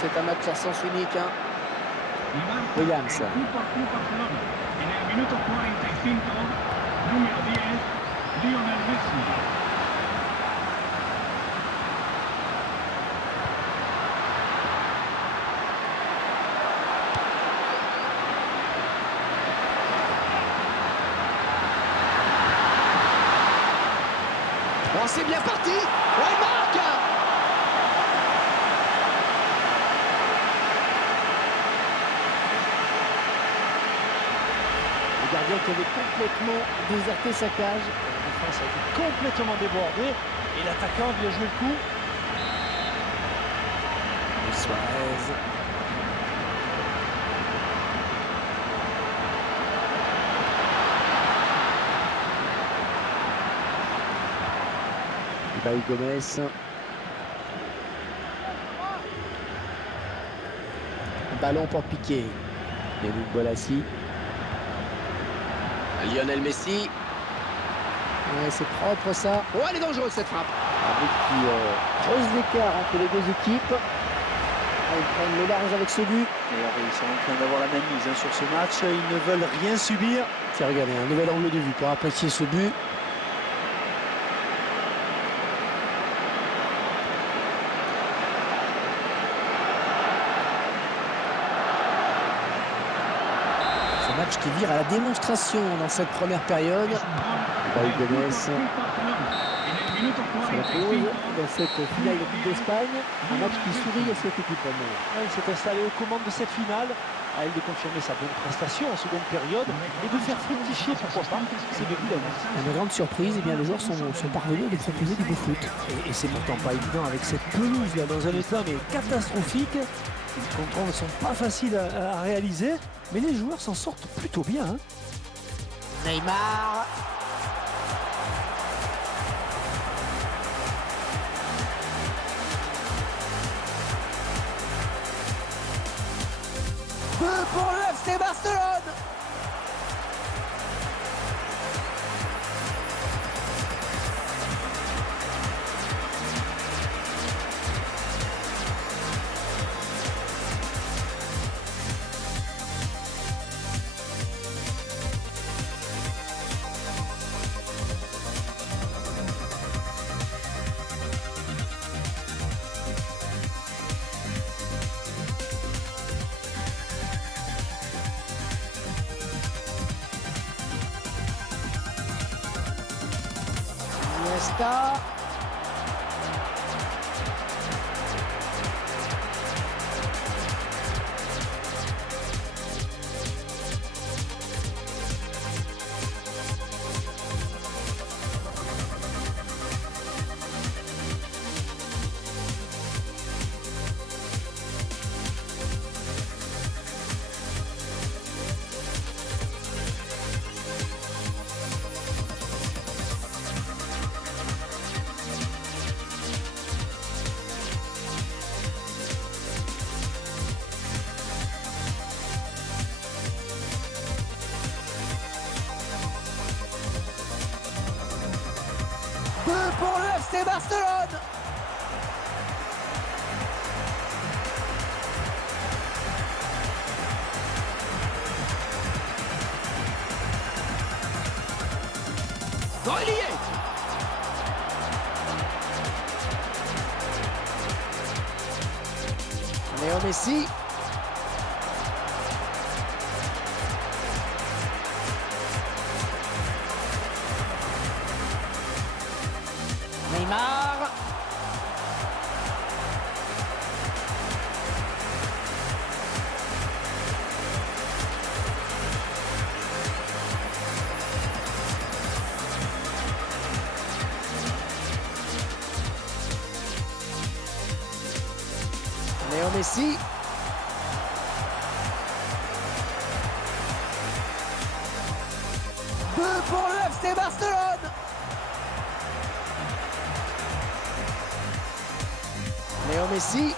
c'est un match à sens unique. Hein. Williams. En el minuto 45, número 10, Lionel Messi. Oh, c'est bien parti. Oh, il marque. Le gardien qui avait complètement déserté sa cage. La défense a été complètement débordée et l'attaquant vient jouer le coup. Et Suarez. Baou Gomez. Ballon pour Piqué. Yannick Bolasie. Lionel Messi. Ouais, c'est propre ça. Oh, elle est dangereuse cette frappe. Avec qui creuse l'écart entre les deux équipes. Ils prennent le large avec ce but. D'ailleurs, ils sont en train d'avoir la même mise sur ce match. Ils ne veulent rien subir. Tiens, regardez, un nouvel angle de vue pour apprécier ce but. Match qui vire à la démonstration dans cette première période. Baou Gomez se retrouve dans cette finale de Coupe d'Espagne. Un match qui sourit à cette équipe. Il s'est installé aux commandes de cette finale. À elle de confirmer sa bonne prestation en seconde période et de faire fructifier, pourquoi pas, ses débuts d'avance. Une grande surprise, eh bien, les joueurs sont parvenus à lui proposer du beau foot. Et c'est pourtant pas évident avec cette pelouse là, dans un état mais catastrophique. Les contrôles ne sont pas faciles à réaliser, mais les joueurs s'en sortent plutôt bien. Hein. Neymar. But pour le FC Barcelone. Iniesta. But pour le FC Barcelone. Oh, il y est. Léo Messi. Neymar. Léo Messi. But pour le FC Barcelone. Léo Messi.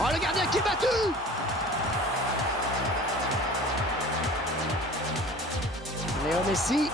Oh, le gardien qui est battu. Léo Messi.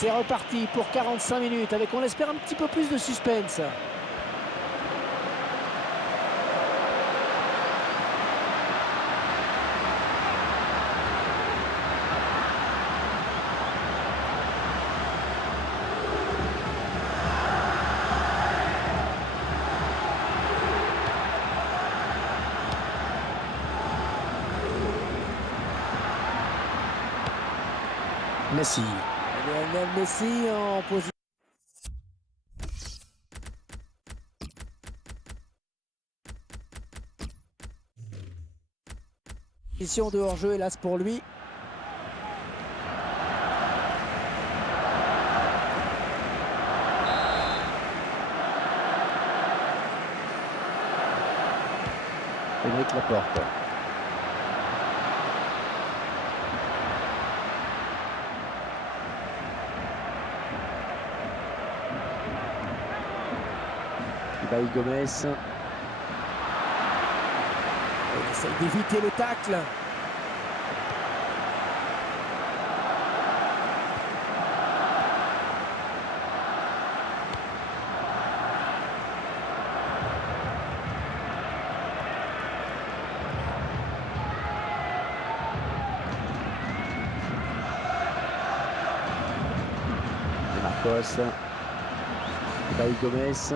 c'est reparti pour 45 minutes avec, on l'espère, un petit peu plus de suspense. Messi. Lionel Messi en position de hors-jeu, hélas pour lui. Aymeric Laporte. Ibai Gomez. Il essaye d'éviter le tacle. Marcos. Ibai Gomez.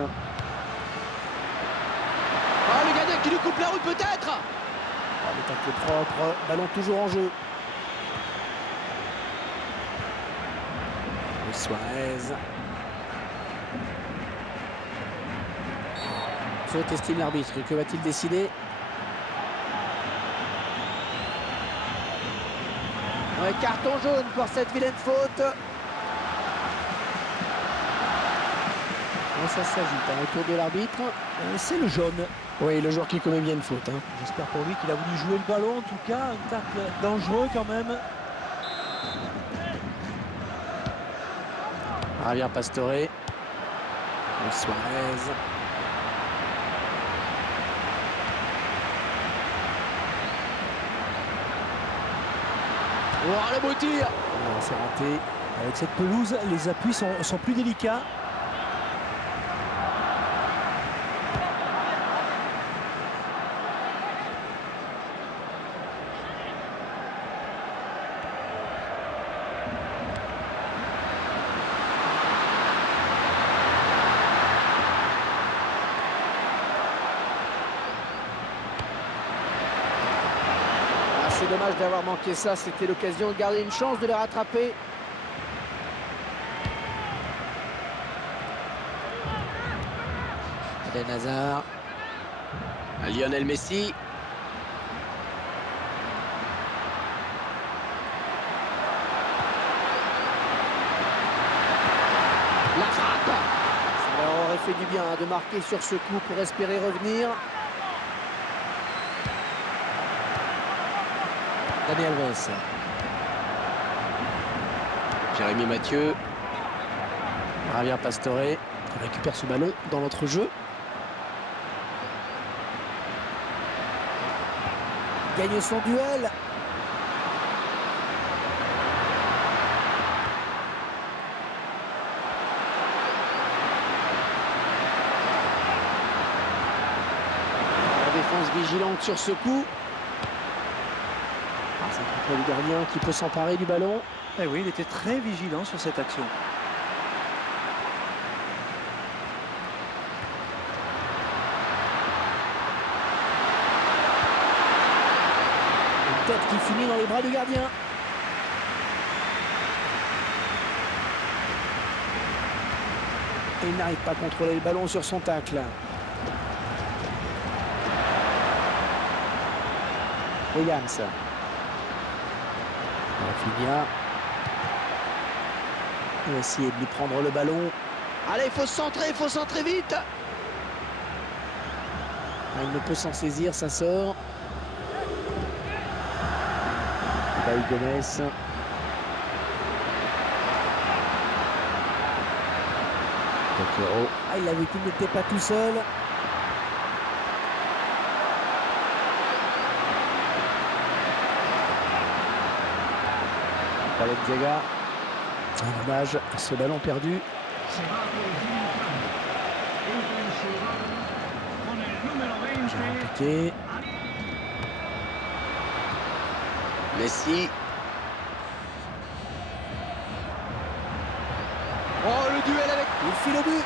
Oh, le gardien qui lui coupe la route peut-être. Oh, le tacle propre, ballon toujours en jeu. Suarez. Faute, estime l'arbitre. Que va-t-il décider? Ouais, carton jaune pour cette vilaine faute. Ça s'ajoute à retour de l'arbitre. C'est le jaune. Oui, le joueur qui commet bien une faute. J'espère pour lui qu'il a voulu jouer le ballon. En tout cas, un tacle dangereux quand même. Javier Pastore. Suarez. Oh, le beau tir. Non, c'est raté. Avec cette pelouse, les appuis sont plus délicats. C'est dommage d'avoir manqué ça, c'était l'occasion de garder une chance de les rattraper. Eden Hazard. Lionel Messi. La frappe. Ça leur aurait fait du bien de marquer sur ce coup pour espérer revenir. Dani Alves. Jérémy Mathieu. Javier Pastore récupère ce ballon dans l'entrejeu. Gagne son duel. La défense vigilante sur ce coup. C'est un contrôle du gardien qui peut s'emparer du ballon. Eh oui, il était très vigilant sur cette action. Une tête qui finit dans les bras du gardien. Et il n'arrive pas à contrôler le ballon sur son tacle. Williams. Rafinha. Il va essayer de lui prendre le ballon. Allez, il faut se centrer vite. Il ne peut s'en saisir, ça sort. Ibai Gomez. Toquero. Ah, il a vu qu'il n'était pas tout seul. Balenciaga. Un dommage, ce ballon perdu. Se va a producir un cambio. Entra en su lugar con el número 20. Piqué. Messi. Oh, le duel avec... Il file au but.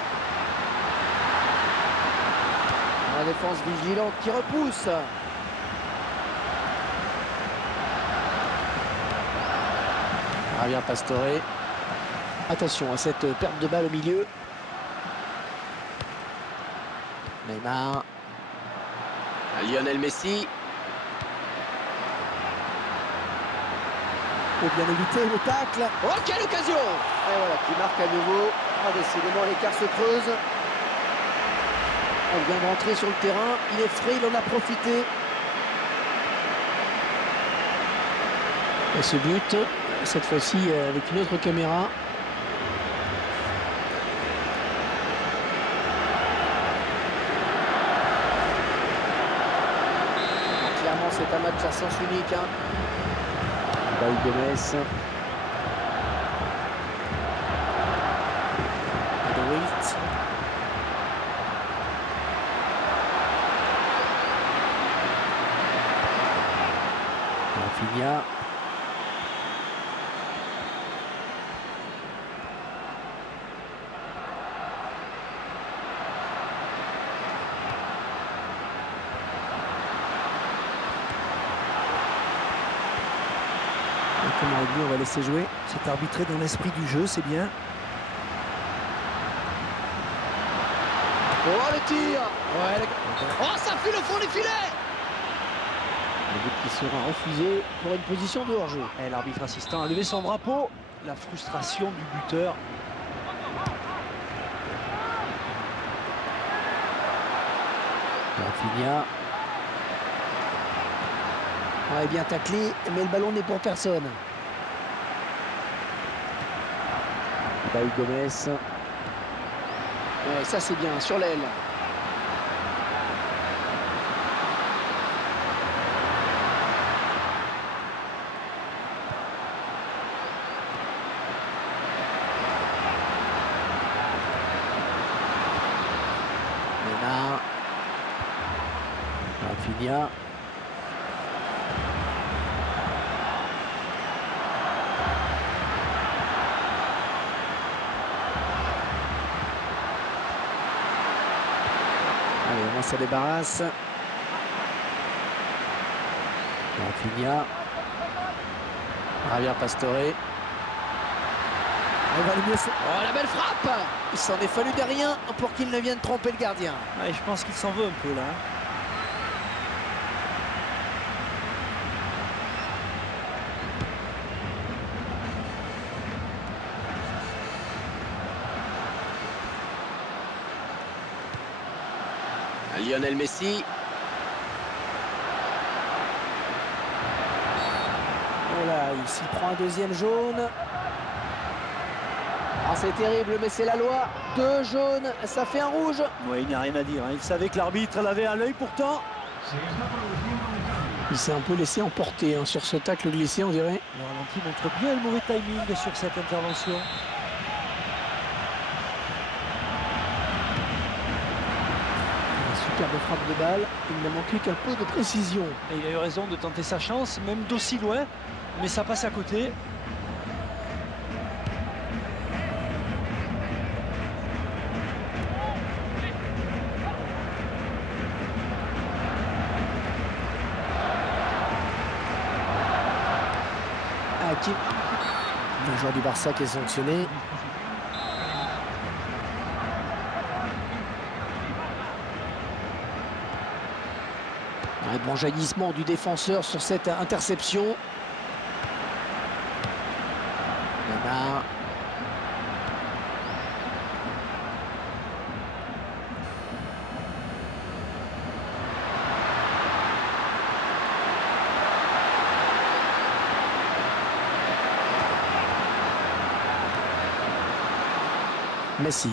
La défense vigilante qui repousse. Javier Pastore. Attention à cette perte de balle au milieu. Neymar. Lionel Messi. Pour bien éviter le tacle. Oh, quelle occasion! Et voilà, qui marque à nouveau. Ah, décidément, l'écart se creuse. On vient de rentrer sur le terrain. Il est frais, il en a profité. Et ce but, cette fois-ci avec une autre caméra. Clairement, c'est un match à sens unique. Gomez. De Wilt. Rafinha. Comme on dit, on va laisser jouer. C'est arbitré dans l'esprit du jeu, c'est bien. Oh, le tir! Ouais, oh, ça file au fond des filets! Le but qui sera refusé pour une position de hors-jeu. Et l'arbitre assistant a levé son drapeau. La frustration du buteur. Rafinha. Ouais, bien taclé, mais le ballon n'est pour personne. Gomez. Ouais, ça c'est bien, sur l'aile. Neymar. Rafinha. Allez, on se débarrasse. Rafinha. Javier Pastore. Il va le mieux. Oh, la belle frappe! Il s'en est fallu de rien pour qu'il ne vienne tromper le gardien. Ouais, je pense qu'il s'en veut un peu là. Lionel Messi. Oh là, il s'y prend un deuxième jaune. Ah, c'est terrible, mais c'est la loi. 2 jaunes, ça fait un rouge. Ouais, il n'y a rien à dire. Hein. Il savait que l'arbitre l'avait à l'œil pourtant. Se está produciendo un cambio. Il s'est un peu laissé emporter sur ce tacle glissé, on dirait. Le ralenti montre bien le mauvais timing sur cette intervention. Superbe frappe de balle. Il n'a manqué qu'un peu de précision. Et il a eu raison de tenter sa chance, même d'aussi loin. Mais ça passe à côté. Hakim, le joueur du Barça qui est sanctionné. Un bon jaillissement du défenseur sur cette interception. Neymar. Messi.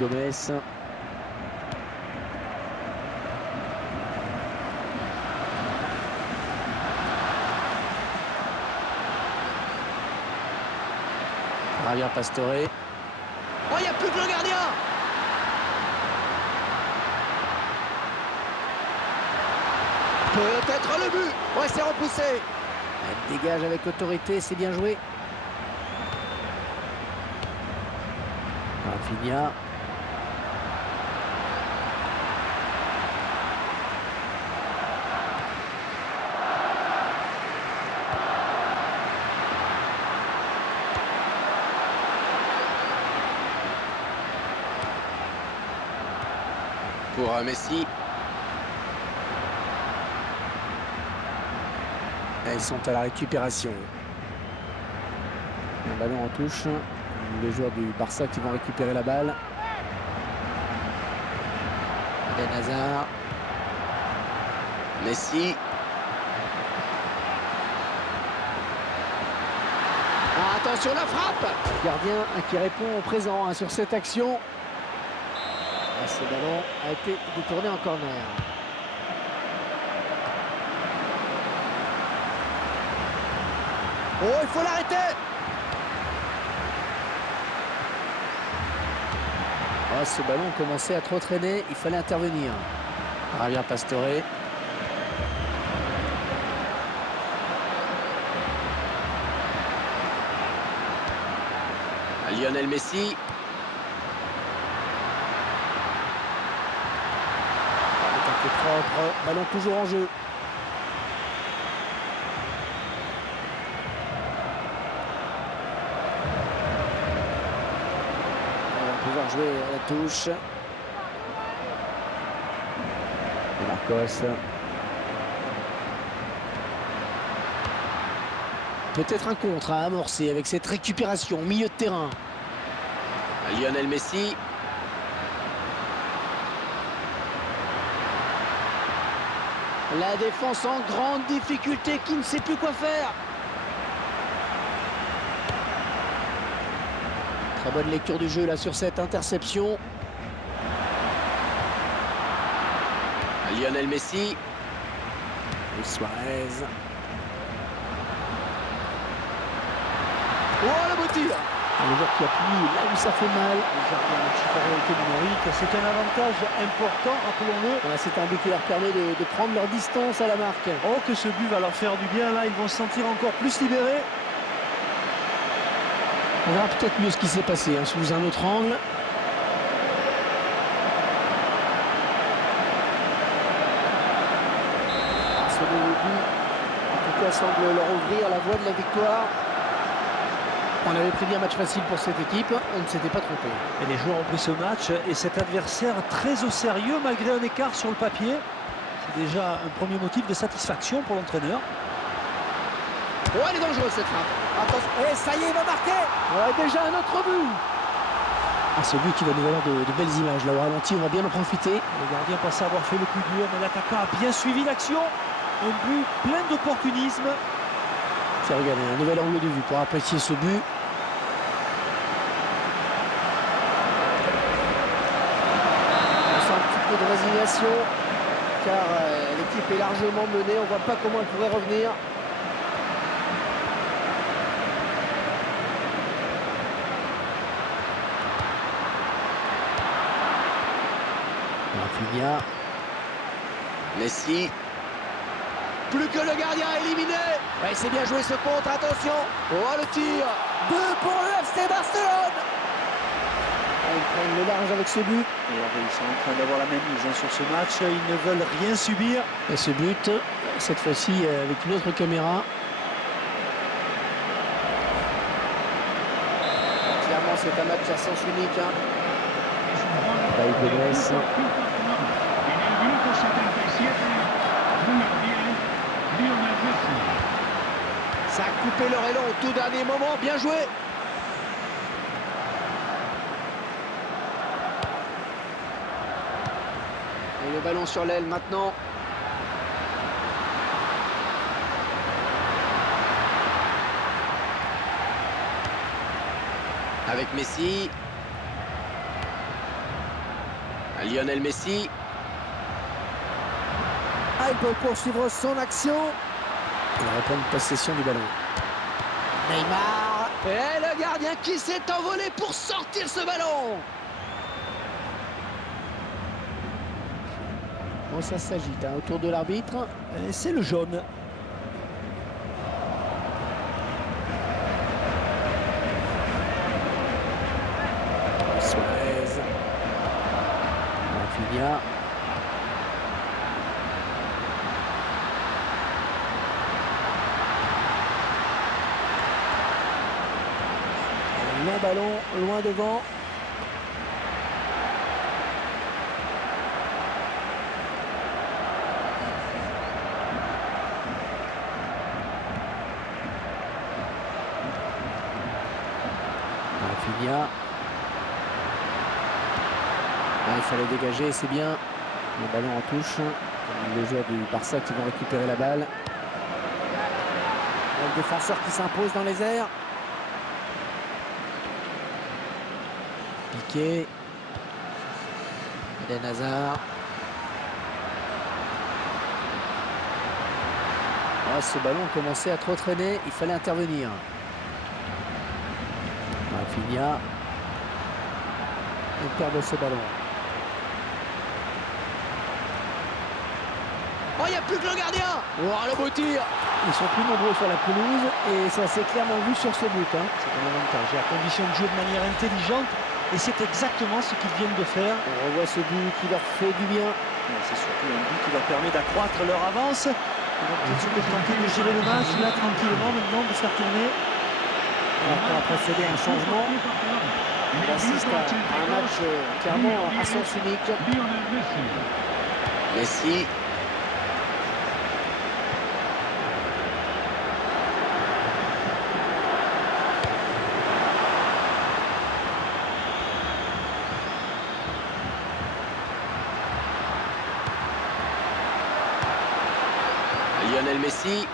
Gomez. Javier Pastore. Oh, il n'y a plus que le gardien. Peut-être le but. Ouais, c'est repoussé. Elle dégage avec autorité, c'est bien joué. Rafinha. Pour Messi. Ils sont à la récupération. Un ballon en touche. Les joueurs du Barça qui vont récupérer la balle. Eden Hazard. Messi. Ah, attention la frappe. Gardien qui répond au présent sur cette action. Et ce ballon a été détourné en corner. Oh, il faut l'arrêter. Oh, ce ballon commençait à trop traîner, il fallait intervenir. Javier Pastore. Lionel Messi. Attaque propre, ballon toujours en jeu. Pouvoir jouer à la touche. Et Marcos. Peut-être un contre à amorcer avec cette récupération au milieu de terrain. Lionel Messi. La défense en grande difficulté qui ne sait plus quoi faire. Très bonne lecture du jeu là sur cette interception. Lionel Messi. Luis Suarez. Oh, le beau tir. Le joueur qui appuie là où ça fait mal. Les gardiens de supériorité numérique, c'est un avantage important, rappelons-le. Voilà, c'est un but qui leur permet de prendre leur distance à la marque. Oh, que ce but va leur faire du bien, là, ils vont se sentir encore plus libérés. On verra peut-être mieux ce qui s'est passé sous un autre angle. Ce nouveau but, en tout cas, semble leur ouvrir la voie de la victoire. On avait prévu un match facile pour cette équipe, on ne s'était pas trompé. Et les joueurs ont pris ce match et cet adversaire très au sérieux malgré un écart sur le papier. C'est déjà un premier motif de satisfaction pour l'entraîneur. Oh, elle est dangereuse cette frappe. Attention. Et ça y est, il va marquer. Ouais, déjà un autre but. Ah, ce but qui va nous valoir de belles images. Là, au ralenti, on va bien en profiter. Le gardien pensait avoir fait le coup dur, mais l'attaquant a bien suivi l'action. Un but plein d'opportunisme. Tiens, regardez, un nouvel angle de vue pour apprécier ce but. On sent un petit peu de résignation, car l'équipe est largement menée. On ne voit pas comment elle pourrait revenir. Rafinha. Messi. Plus que le gardien éliminé. Ouais, c'est bien joué ce contre, attention. Oh, le tir. 2 pour le FC Barcelone. Ils prennent le large avec ce but. Ils sont en train d'avoir la même mise sur ce match. Ils ne veulent rien subir. Et ce but, cette fois-ci avec une autre caméra. Clairement, c'est un match à sens unique. En el minuto 77, número 10, Lionel Messi. Ça a coupé leur élan au tout dernier moment. Bien joué. Et le ballon sur l'aile maintenant. Avec Messi. Lionel Messi. Ah, il peut poursuivre son action. Il va reprendre possession du ballon. Neymar. Et le gardien qui s'est envolé pour sortir ce ballon. Bon, ça s'agite hein, autour de l'arbitre. Et c'est le jaune. Suarez. Rafinha. Un long ballon, loin devant. Rafinha. Ah, il fallait dégager, c'est bien. Le ballon en touche. Les joueurs du Barça qui vont récupérer la balle. Le défenseur qui s'impose dans les airs. Piqué. Eden Hazard. Ah, ce ballon commençait à trop traîner, il fallait intervenir. Rafinha. Il perd ce ballon. Oh, il n'y a plus que le gardien. Oh, le beau tir. Ils sont plus nombreux sur la pelouse et ça s'est clairement vu sur ce but. Hein. C'est un avantage. À condition de jouer de manière intelligente. Et c'est exactement ce qu'ils viennent de faire. On revoit ce but qui leur fait du bien. C'est surtout un but qui leur permet d'accroître leur avance. Ils vont peut-être se contenter de gérer le match là tranquillement maintenant, de se faire tourner. On a procédé à un changement. On assiste à un match clairement à sens unique. Lionel Messi. Messi. Lionel Messi.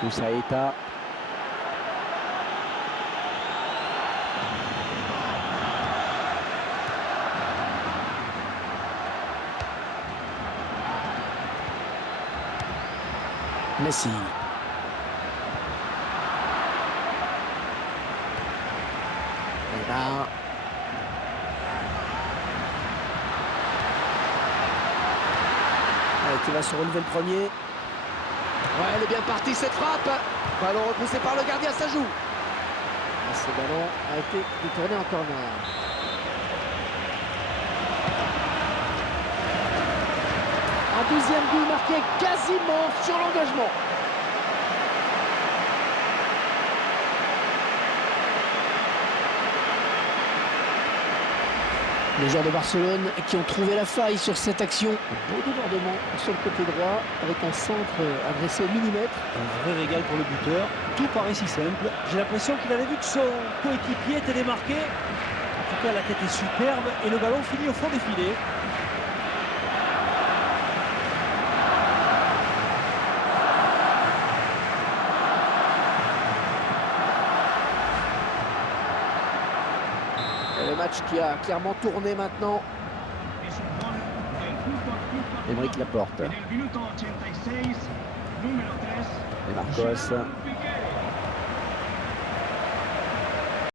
Sousaïta. Messi. Neymar. Qui va se relever le premier. Ouais, elle est bien partie cette frappe. Ballon repoussé par le gardien, ça joue. Ce ballon a été détourné en corner. Un deuxième but marqué quasiment sur l'engagement. Les joueurs de Barcelone qui ont trouvé la faille sur cette action. Un beau débordement sur le côté droit avec un centre adressé au millimètre. Un vrai régal pour le buteur. Tout paraît si simple. J'ai l'impression qu'il avait vu que son coéquipier était démarqué. En tout cas, la tête est superbe et le ballon finit au fond des filets. Le match qui a clairement tourné maintenant. Es un gol del Fútbol Club Aymeric Laporte. en el minuto 86, número 3. Et Marcos. Gerard Piqué.